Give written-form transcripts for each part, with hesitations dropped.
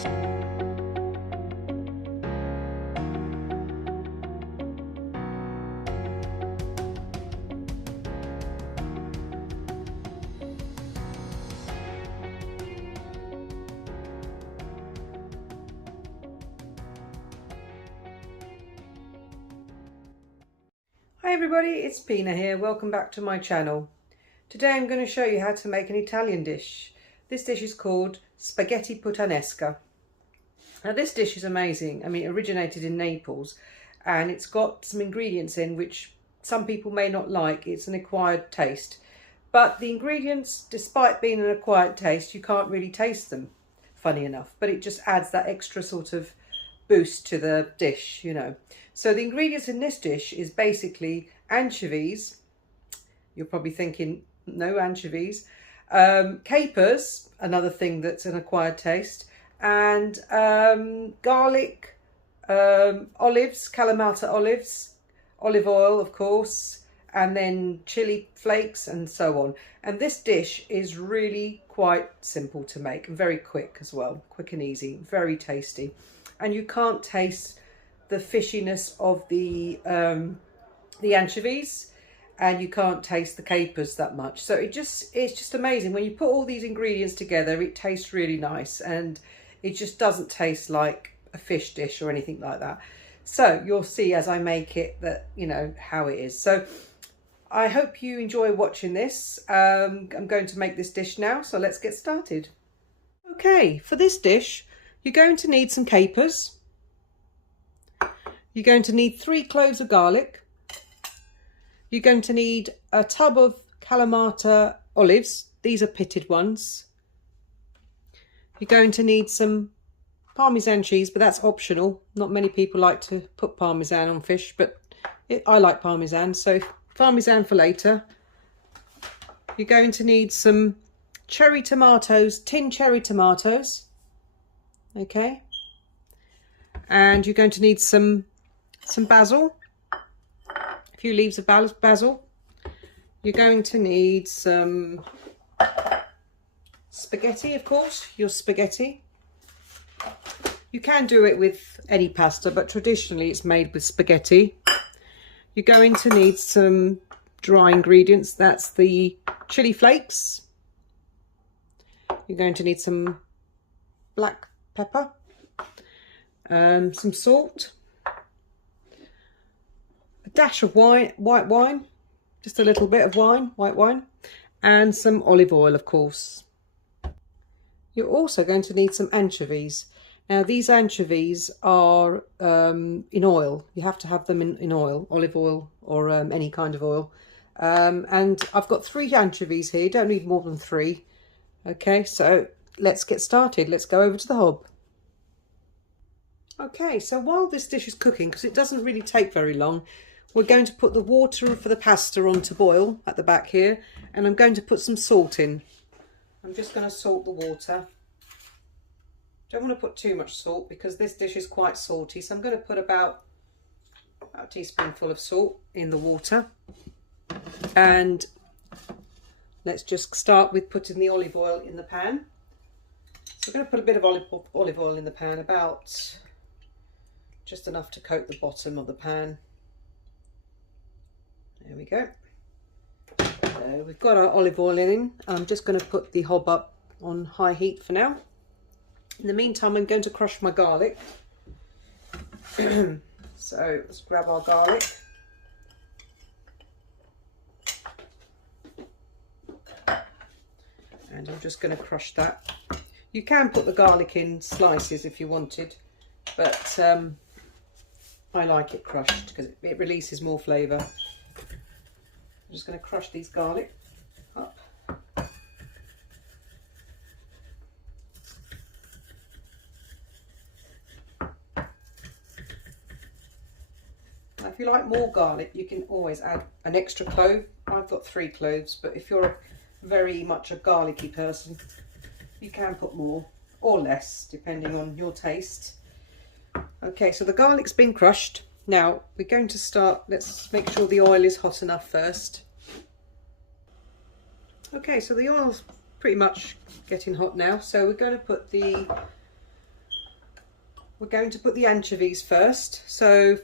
Hi everybody, it's Pina here. Welcome back to my channel. Today I'm going to show you how to make an Italian dish. This dish is called spaghetti puttanesca. Now this dish is amazing. I mean, it originated in Naples and it's got some ingredients in which some people may not like. It's an acquired taste. But the ingredients, despite being an acquired taste, you can't really taste them, funny enough. But it just adds that extra sort of boost to the dish, you know. So the ingredients in this dish is basically anchovies. You're probably thinking, no anchovies. Capers, another thing that's an acquired taste. And garlic, olives, kalamata olives, olive oil, of course, and then chili flakes and so on. And this dish is really quite simple to make, very quick as well, quick and easy, very tasty. And you can't taste the fishiness of the anchovies, and you can't taste the capers that much. So it's just amazing. When you put all these ingredients together, it tastes really nice, and it just doesn't taste like a fish dish or anything like that. So you'll see as I make it that, you know, how it is. So I hope you enjoy watching this. I'm going to make this dish now, so let's get started. Okay, for this dish, you're going to need some capers. You're going to need 3 cloves of garlic. You're going to need a tub of kalamata olives. These are pitted ones. You're going to need some Parmesan cheese, but that's optional. Not many people like to put Parmesan on fish, but I like Parmesan, so Parmesan for later. You're going to need some cherry tomatoes, tin cherry tomatoes. Okay, and you're going to need some basil, a few leaves of basil. You're going to need some spaghetti, of course, your spaghetti. You can do it with any pasta, but traditionally it's made with spaghetti. You're going to need some dry ingredients. That's the chili flakes. You're going to need some black pepper, some salt, a dash of white wine, just a little bit of white wine, and some olive oil, of course. You're also going to need some anchovies. Now these anchovies are in oil. You have to have them in oil, olive oil or any kind of oil. And I've got 3 anchovies here. You don't need more than 3. Okay, so let's get started. Let's go over to the hob. Okay, so while this dish is cooking, because it doesn't really take very long, we're going to put the water for the pasta on to boil at the back here, and I'm going to put some salt in. I'm just going to salt the water. Don't want to put too much salt because this dish is quite salty, so I'm going to put about a teaspoonful of salt in the water. And let's just start with putting the olive oil in the pan. So I'm going to put a bit of olive oil in the pan, about just enough to coat the bottom of the pan. There we go. So we've got our olive oil in. I'm just going to put the hob up on high heat for now. In the meantime, I'm going to crush my garlic. So let's grab our garlic. And I'm just going to crush that. You can put the garlic in slices if you wanted, but I like it crushed because it releases more flavour. I'm just going to crush these garlic up. Now, if you like more garlic, you can always add an extra clove. I've got 3 cloves, but if you're very much a garlicky person, you can put more or less depending on your taste. Okay, so the garlic's been crushed. Now we're going to start, let's make sure the oil is hot enough first. Okay, so the oil's pretty much getting hot now, so we're going to put the We're going to put the anchovies first. So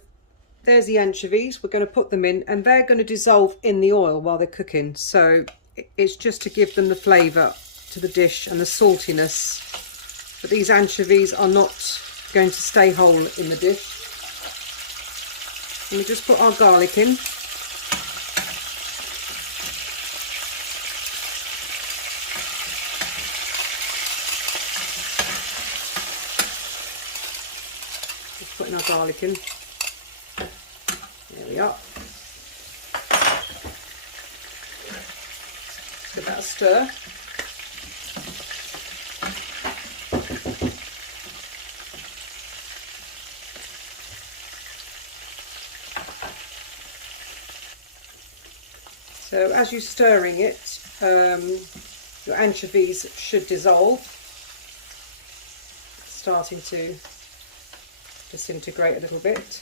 there's the anchovies. We're going to put them in and they're going to dissolve in the oil while they're cooking. So it's just to give them the flavour to the dish and the saltiness. But these anchovies are not going to stay whole in the dish. And we just put our garlic in. Just putting our garlic in. There we are. Give that a stir. So as you're stirring it, your anchovies should dissolve, starting to disintegrate a little bit.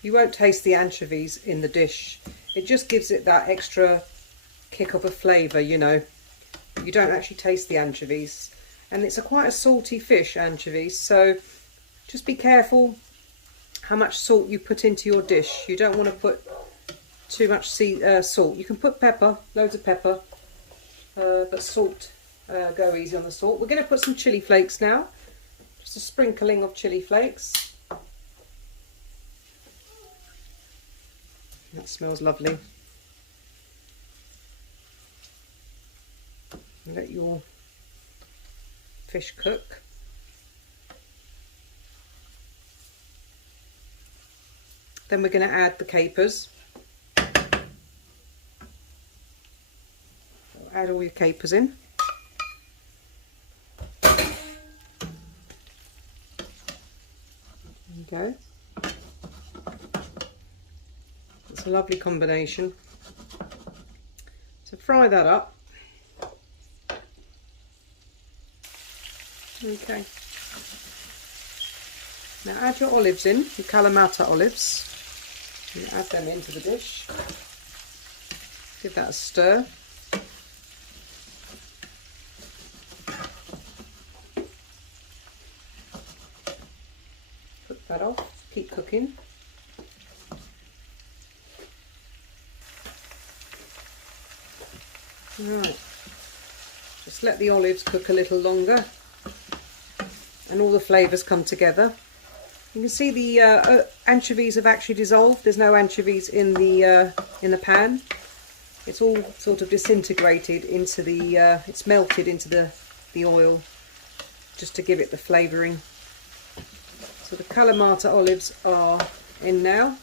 You won't taste the anchovies in the dish. It just gives it that extra kick of a flavour, you know. You don't actually taste the anchovies. And it's quite a salty fish, anchovies, so just be careful how much salt you put into your dish. You don't want to put too much salt. You can put pepper, loads of pepper, but salt, go easy on the salt. We're going to put some chilli flakes now, just a sprinkling of chilli flakes. That smells lovely. Let your fish cook. Then we're going to add the capers. So add all your capers in. There you go. It's a lovely combination. So fry that up. Okay. Now add your olives in, your kalamata olives. You add them into the dish. Give that a stir. Put that off. Keep cooking. Right. Just let the olives cook a little longer. And all the flavours come together. You can see the anchovies have actually dissolved. There's no anchovies in the pan. It's all sort of disintegrated into the. It's melted into the oil, just to give it the flavouring. So the kalamata olives are in now.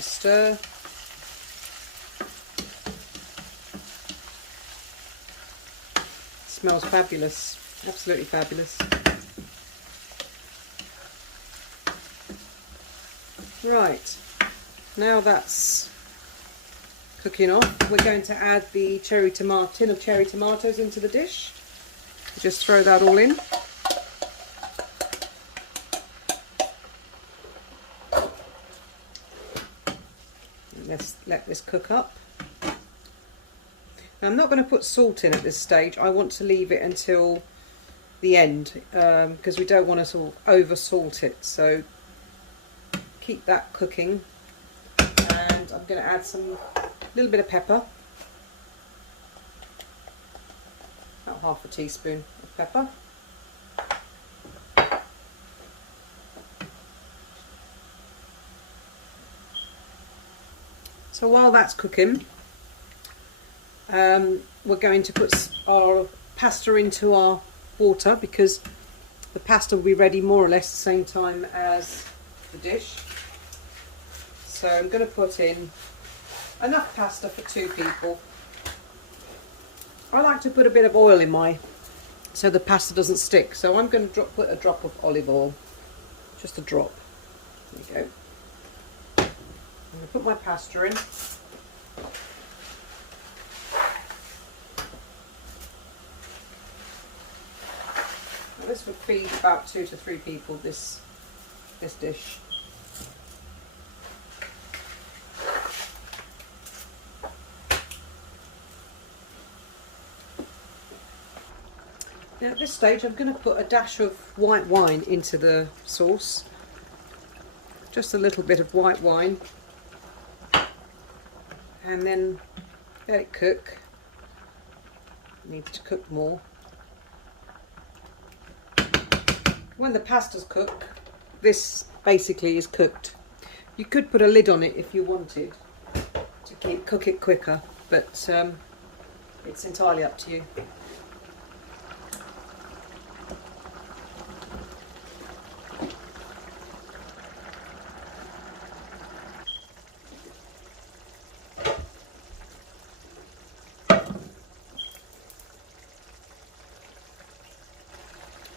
Stir. Smells fabulous, absolutely fabulous. Right, now that's cooking off. We're going to add the tin of cherry tomatoes into the dish. Just throw that all in. Let's let this cook up. Now, I'm not going to put salt in at this stage. I want to leave it until the end because we don't want to sort of over salt it. So keep that cooking. And I'm going to add some little bit of pepper. About half a teaspoon of pepper. So while that's cooking, we're going to put our pasta into our water because the pasta will be ready more or less the same time as the dish. So I'm going to put in enough pasta for 2 people. I like to put a bit of oil in so the pasta doesn't stick. So I'm going to put a drop of olive oil, just a drop. There you go. I'm going to put my pasta in. Now, this would feed about 2 to 3 people, this dish. Now at this stage I'm going to put a dash of white wine into the sauce. Just a little bit of white wine. And then let it cook. It needs to cook more. When the pasta's cooked, this basically is cooked. You could put a lid on it if you wanted to cook it quicker, but it's entirely up to you.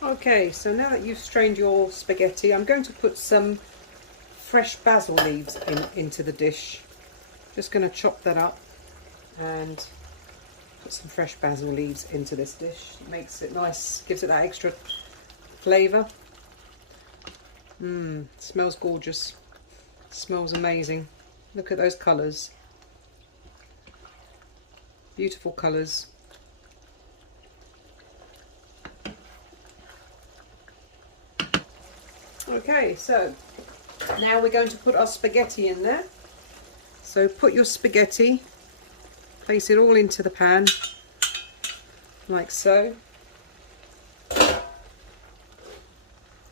Okay, so now that you've strained your spaghetti, I'm going to put some fresh basil leaves into the dish. Just going to chop that up and put some fresh basil leaves into this dish. It makes it nice, gives it that extra flavour. Smells gorgeous. Smells amazing. Look at those colours. Beautiful colours. Okay, so now we're going to put our spaghetti in there. So put your spaghetti, place it all into the pan, like so.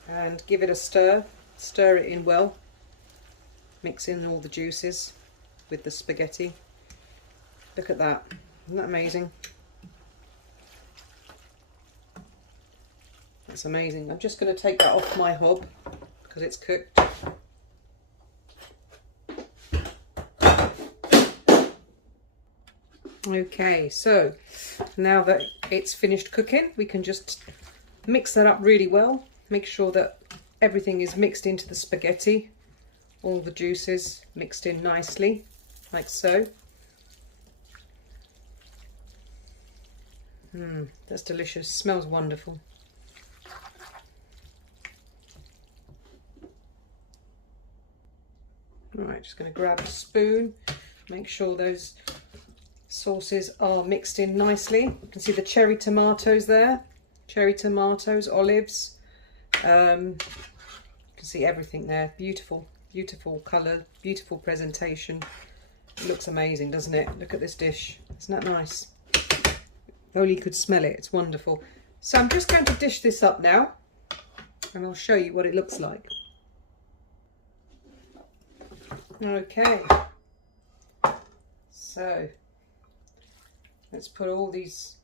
And give it a stir. Stir it in well. Mix in all the juices with the spaghetti. Look at that. Isn't that amazing? That's amazing. I'm just going to take that off my hob because it's cooked. Okay, so now that it's finished cooking, we can just mix that up really well. Make sure that everything is mixed into the spaghetti. All the juices mixed in nicely, like so. That's delicious. Smells wonderful. Alright, just going to grab a spoon, make sure those sauces are mixed in nicely. You can see the cherry tomatoes there, cherry tomatoes, olives. You can see everything there. Beautiful, beautiful colour, beautiful presentation. It looks amazing, doesn't it? Look at this dish. Isn't that nice? If only you could smell it. It's wonderful. So I'm just going to dish this up now and I'll show you what it looks like. Okay, so let's put all this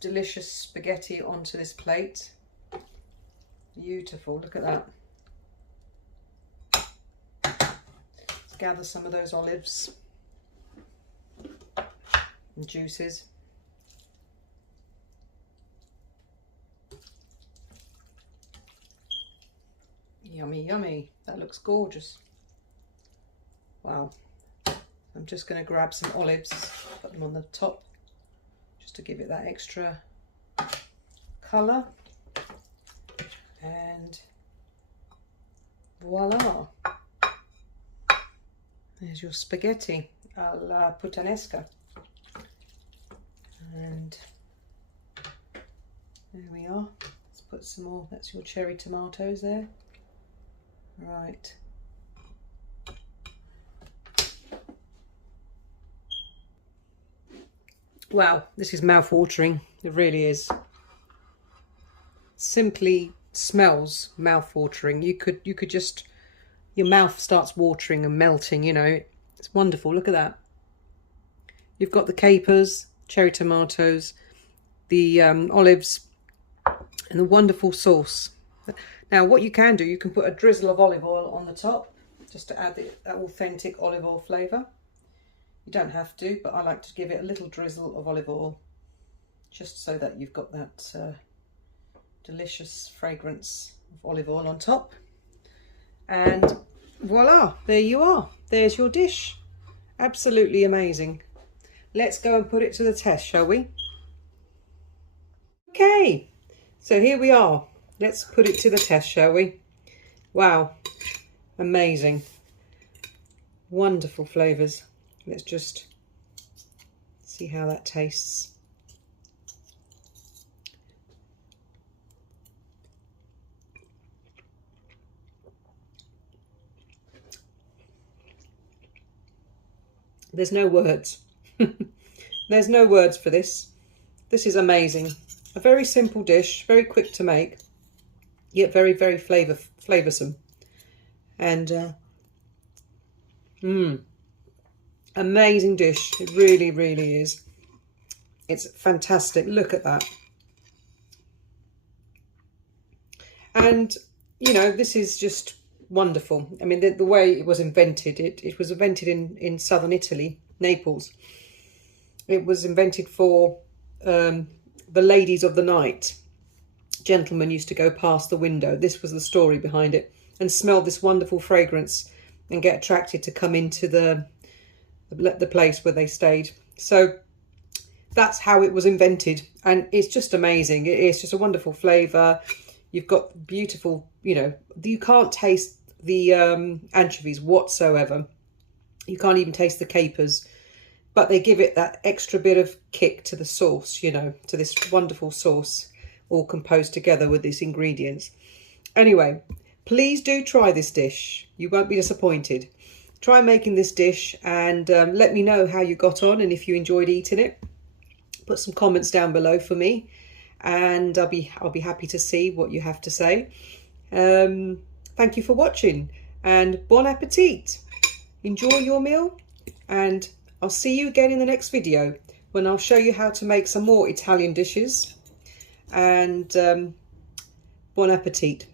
delicious spaghetti onto this plate. Beautiful, look at that. Let's gather some of those olives and juices. Yummy, yummy. That looks gorgeous. Wow. I'm just going to grab some olives, put them on the top, just to give it that extra colour. And voila. There's your spaghetti, alla puttanesca. And there we are. Let's put some more. That's your cherry tomatoes there. Right. Wow, this is mouth-watering. It really is. Simply smells mouth-watering. You could just, your mouth starts watering and melting, you know. It's wonderful. Look at that. You've got the capers, cherry tomatoes, the olives, and the wonderful sauce. Now, what you can do, you can put a drizzle of olive oil on the top, just to add that authentic olive oil flavour. You don't have to, but I like to give it a little drizzle of olive oil, just so that you've got that delicious fragrance of olive oil on top. And voila, there you are. There's your dish. Absolutely amazing. Let's go and put it to the test, shall we? Okay, So here we are. Let's put it to the test, shall we? Wow, amazing. Wonderful flavours. Let's just see how that tastes. There's no words. There's no words for this. This is amazing. A very simple dish, very quick to make, yet very, very flavoursome. And amazing dish. It really, really is. It's fantastic. Look at that. And, you know, this is just wonderful. I mean, the way it was invented, it was invented in southern Italy, Naples. It was invented for the ladies of the night. Gentlemen used to go past the window. This was the story behind it, and smell this wonderful fragrance and get attracted to come into the place where they stayed. So that's how it was invented, and it's just amazing. It's just a wonderful flavour. You've got beautiful, you know, you can't taste the anchovies whatsoever. You can't even taste the capers, but they give it that extra bit of kick to the sauce, you know, to this wonderful sauce, all composed together with these ingredients. Anyway, please do try this dish. You won't be disappointed. Try making this dish and let me know how you got on and if you enjoyed eating it. Put some comments down below for me, and I'll be happy to see what you have to say. Thank you for watching, and bon appetit. Enjoy your meal, and I'll see you again in the next video when I'll show you how to make some more Italian dishes. And bon appetit.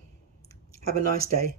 Have a nice day.